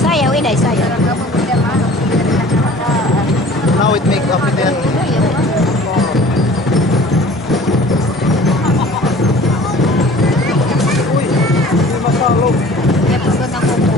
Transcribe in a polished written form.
Sayaw, inay, sayaw. Now it make up then. Uy, hindi masalog. Kaya pagod ako.